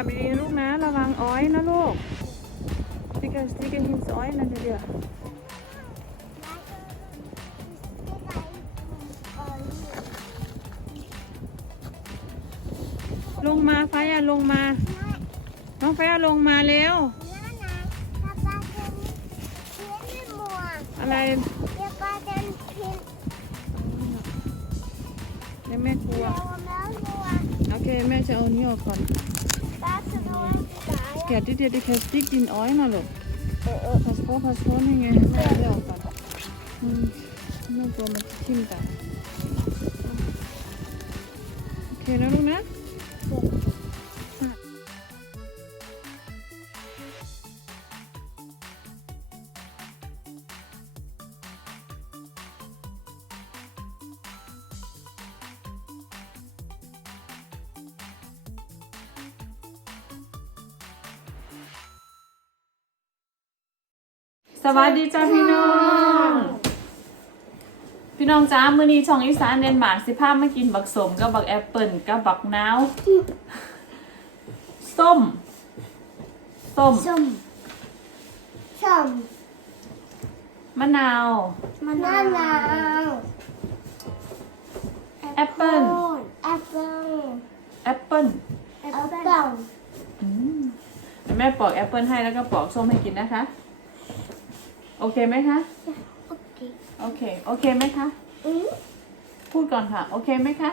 จับดีๆลูกนะ ระวังอ้อยนะลูกสติกเกอร์สติกเกอร์หินอ้อยนั่นเดียวลงมาไฟอะลงมา น้องไฟอะลงมาเร็ว อะไรเดี๋ยวแม่กลัว โอเค แม่จะเอานี่ออกก่อน แกะที่เดียวที่แคสติกดินอ้อยนะลูกพาสป วมันทิ่มตาโอเคนะลูกนะสวัสดีจ้าพี่น้อง พี่น้องจ้ามื้อนี้ช่องอีสานเดนมาร์กสิพามากินบักสมกับบักแอปเปิลกับบักนาวส้ม ส้ม ส้มส้มมะนาว มะนาวแอปเปิ้ลแอปเปิ้ลแอปเปิลแอปเปิ้ลอืมเดี๋ยวแม่ปอกแอปเปิลให้แล้วก็ปอกส้มให้กินนะคะ โอเคไหมคะ โอเคโอเค โอเคไหมคะ อืมพูดก่อนค่ะ โอเคไหมคะ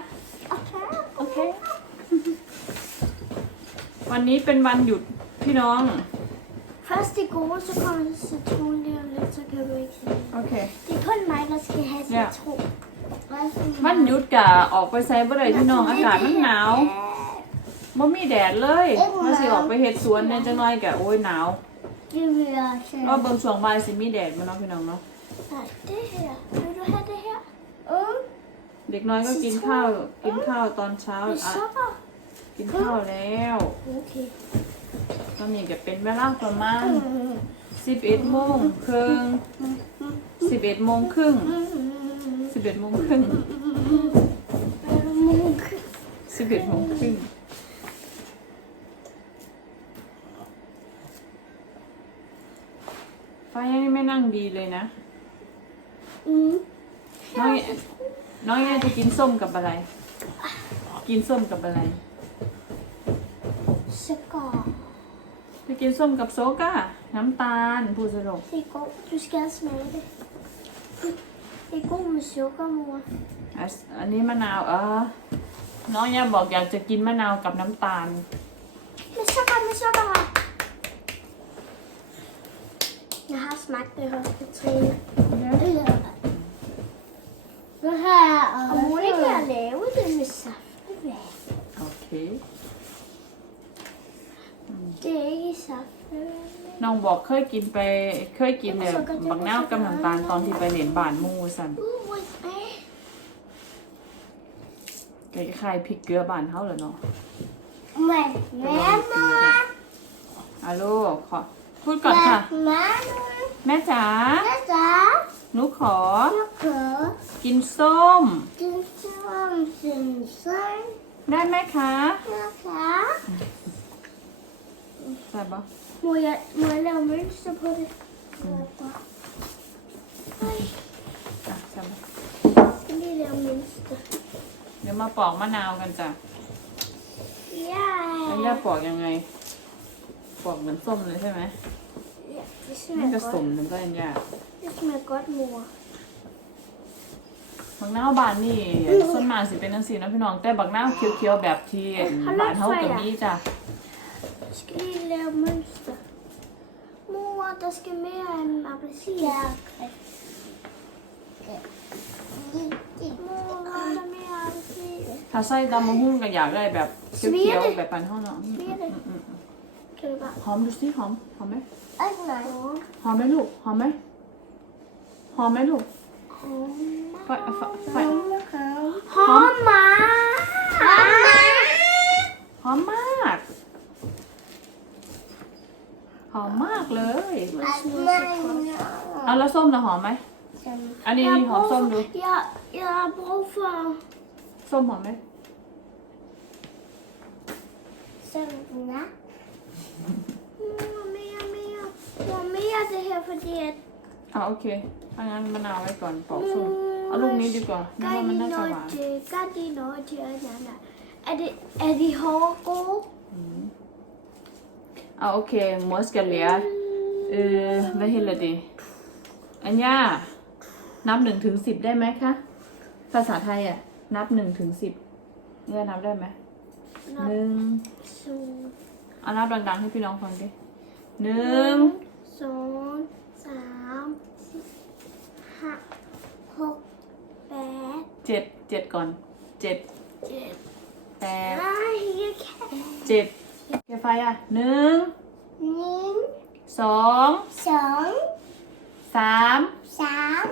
โอเคโอเค วันนี้เป็นวันหยุดพี่น้อง Først igår, så kom der citron lige om lidt, så kan du ikke se det. โอเค Det er kun mig, der skal have Ja. citron. Resten วันหยุดกะออกไปใส่บ่ได้พี่น้องอากาศมันหนาวบ่มีแดดเลยมาสิออกไปเฮ็ดสวนเนี่ยจังน้อยกะโอ้ยหนาว Det vil jeg også รอบ have. เบิ่งช่วงบ่ายสิมีแดดมาเนาะพี่น้องเนาะ Nej, det her. Vil du have det her? Mm. เด็กน้อยก็กินข้าวกินข้าวตอนเช้า Med อะ sukker. กินข้าวแล้ว Okay. ตอนนี้ก็เป็นเวลาประมาณ Mm. 11โมงครึ่ง11โมงครึ่ง Mm. 11โมงครึ่ง Munk. 11โมงครึ่งฟ้ายังไม่ นั่งดีเลยนะ Mm. น้องน้องยังจะกินส้มกับอะไร กินส้มกับอะไร Sukker. จะกินส้มกับโซก้า น้ำตาลพูดสรุป Det er godt. Du skal smage det. Det er god med sukker, mor. อะอันนี้มะนาวเออ น้องย่าบอกอยากจะกินมะนาวกับน้ำตาล Med sukker, med sukker. Jeg har smagt det hos Katrine. Nu har jeg Og Monika har lavet det med saftevand. โอเค Det er ikke i saftevand. น้องบอกเคยกินไปเคยกินเนี่ยบักนาวกับน้ำตาลตอนที่ไปเหรียญบานหมูสัน Uh, hvor smag. คล้ายๆพริกเกลือบานเท่าเหรอเนาะ Men, mamma. อะโลกขอ พูดก่อนค่ะ Mamma. แม่จ๋า Mamma. หนูขอ Sukker. กินส้ม Den som synes. ได้ไหมคะ Sukker. ใช่ปะ Må jeg, må jeg lave mønster på det? Ej, อะใช่ปะ jeg skal lige lave mønster. เดี๋ยวมาปอกมะนาวกันจ้ะแล้วย่า Ja. ปอกยังไง ปอกเหมือนส้มเลยใช่ไหม ja det มัน smager จะสม godt. ถึงก็ยังยาก Det smager godt, mor. บักนาวบานนี่ส่วนมากสิเป็นนังสีนะพี่น้อง แต่บักนาวเคี้ยวๆแบบที่บานเท่ากับนี้จ้ะ Jeg skal lige lave mønster. Mor, der skal mere end en appelsin. Ja, okay. Mor, der er mere appelsin. ถ้าใส่ดำมะฮุ่งก็อยากได้แบบเคี้ยวๆแบบปันเท่าเนาะอืม Smager det? อืม Kan du bare... หอมดูสิหอมหอมไหม Ej, nej. หอมไหมลูกหอมไหมหอมไหมลูกไฟไฟไฟ Homma! Homma! หอมมากหอมมากเลยเอาแล้วส้มนะหอมไหมอันนี้นี่หอมส้มดู Jeg, jeg har brug for ส้มหอมไหม sömna. Mamma, Mia, Mamma, jag är här för det. เอาโอเคถ้างั้นมะนาวไว้ก่อนปอกส้มเอาลูกนี้ดีกว่าเพราะว่ามันน่าจะหวาน Gardiner till Anna. Är det, är det Hago? เอาโอเคมอสกันเหลียเออไม่เห็นเลยดิอัญญานับหนึ่งถึงสิบได้ไหมคะ ภาษาไทยอะ นับหนึ่งถึงสิบเนี่ยนับได้ไหมหนึ่ง Så. เอานับดังๆให้พี่น้องฟังดิหนึ่ง Så. Sam. Ha. Hopp. Bät. เจ็ดเจ็ดก่อนเจ็ด Ett. แปด Nej, jag kan. เจ็ดแกไฟอะหนึ่ง Ning. สอง Som. สาม Sam.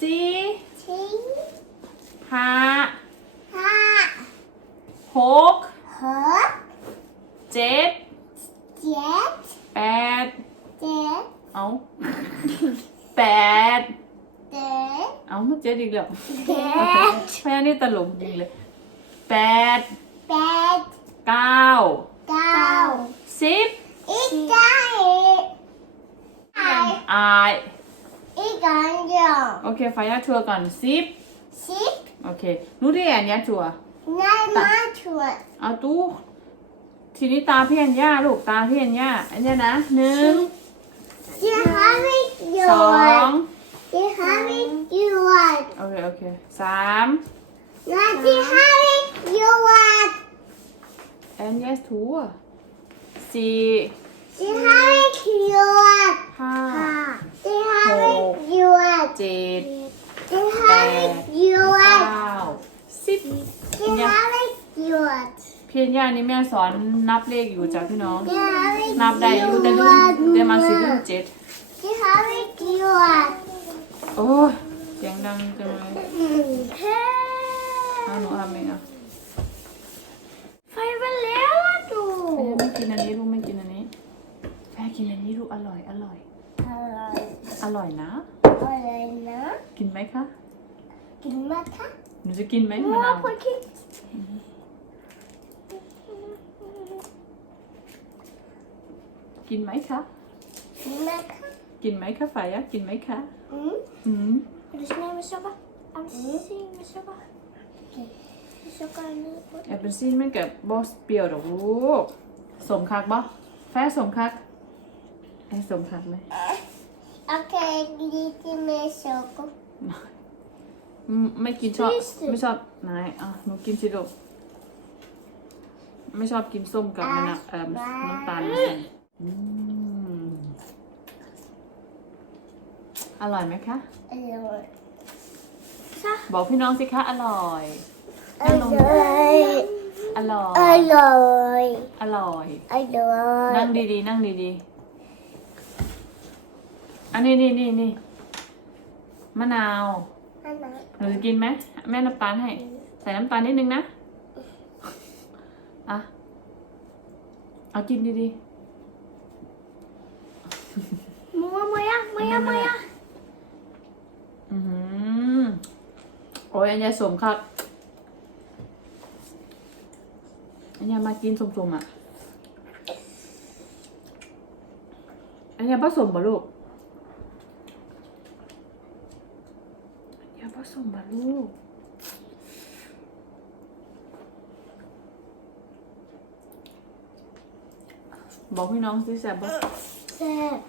สี่ Ting. ห้า Ha. หก Hopp. เจ็ด Jet. แปด Det. เอาแปด Det. เอามันเจ็ดอีกแล้ว Det. แม่นี่ตลกจริงเลยแปด Bät. เก้า Gau. สิบ Ikke Hej. อาย Ikke Anjon. โอเคไฟยาชัวร์ก่อนสิบ Sip. โอเครู้ที่แอนยาชัวร์ Nej, Martur. เอาตู้ ทีนี้ตาเพี้ยนย่าลูกตาเพี้ยนย่าอันนี้นะหนึ่งจะหสองโอเคโอเคสามนาจะหาไม่หยุด and yes ถูกสี่จะหาไม่หยุดห้าจะหาไม่หยุดเจ็ดจะหาไม่หยุดเก้าสิบจะหาไม่หยุด gjort. พี่แอนย่านี่แม่สอนนับเลขอยู่จ้ะพี่น้อง Det har vi ikke นับได้อยู่แต่ลืมเดี๋ยวมาสิลืมเจ็ด Det har vi ikke gjort. โอ้ยเสียงดังจังเลยเอาหนูทำเองอะ Fej, hvad laver du? ไม่กินอันนี้ลูกไม่กินอันนี้แม่กินอันนี้ลูกอร่อยอร่อย อร่อยนะ Alene. กินไหมคะ Giv mig tak. หนูจะกินไหมมะ Mor, นาว กินไหมคะ Giv mig tak. กินไหมคะไฟอะกินไหมคะ Mm. อืม Vil du smage med sukker? Appelsin med sukker. Okay. Sukker er nede på. แอปเปิลซินมันกับบอสเปรี้ยวดอกลูกสมคักบ่แฟสมคักไอ้สมคักไหม Okay, lidt med sukker. อืมไม่กินชอบ Spis det. ไม่ชอบไหนอะหนูกินสิลูกไม่ชอบกินส้มกับมะนาวเอ่อน้ำตาลเหมือนกัน อืมอร่อยไหมคะ Eller... บอกพี่น้องสิคะ อร่อย Eller... อร่อย Eller... อร่อย Eller... นั่งดีๆ นั่งดีๆ อันนี้นี่นี่นี่มะนาวหนูจะกินไหมแม่น้ำตาลให้ ใส่น้ำตาลนิดนึงนะ อะ เอากินดี Mor, må jeg? Må jeg? Må jeg? ๆอือหือโอ้ยอันยาสมครับอันยามากินสมๆอะ อันยาผสมบ่ลูก อันยาผสมบ่ลูก บอกพี่น้องสิแซ่บบ่ 在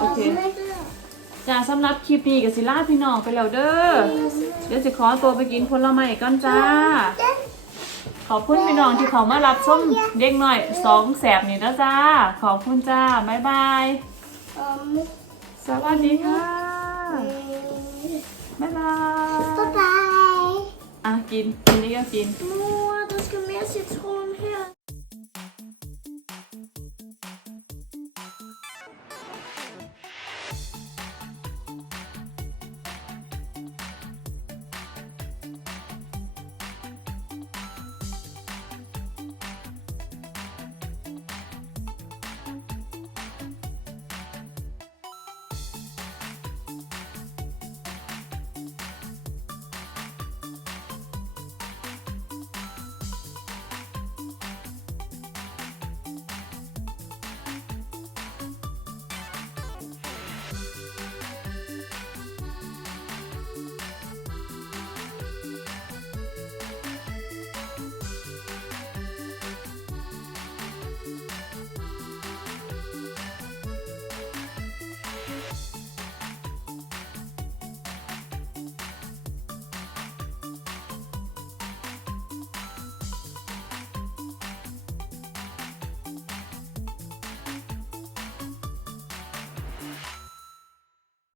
โอเคจ้าสำหรับคลิปนี้กับสิล่าพี่น้องไปแล้วเด้อ เดี๋ยวจะขอตัวไปกินผลไม้ก่อนจ้า Den ขอบคุณพี่น้องที่เขามารับชมเด็กหน่อยสองแสบนี่นะจ้า ขอบคุณจ้า บ๊ายบาย Um, สวัสดีค่ะ mm, บ๊ายบาย bye bye. อะกิน กินนี่ก็กิน Mor, det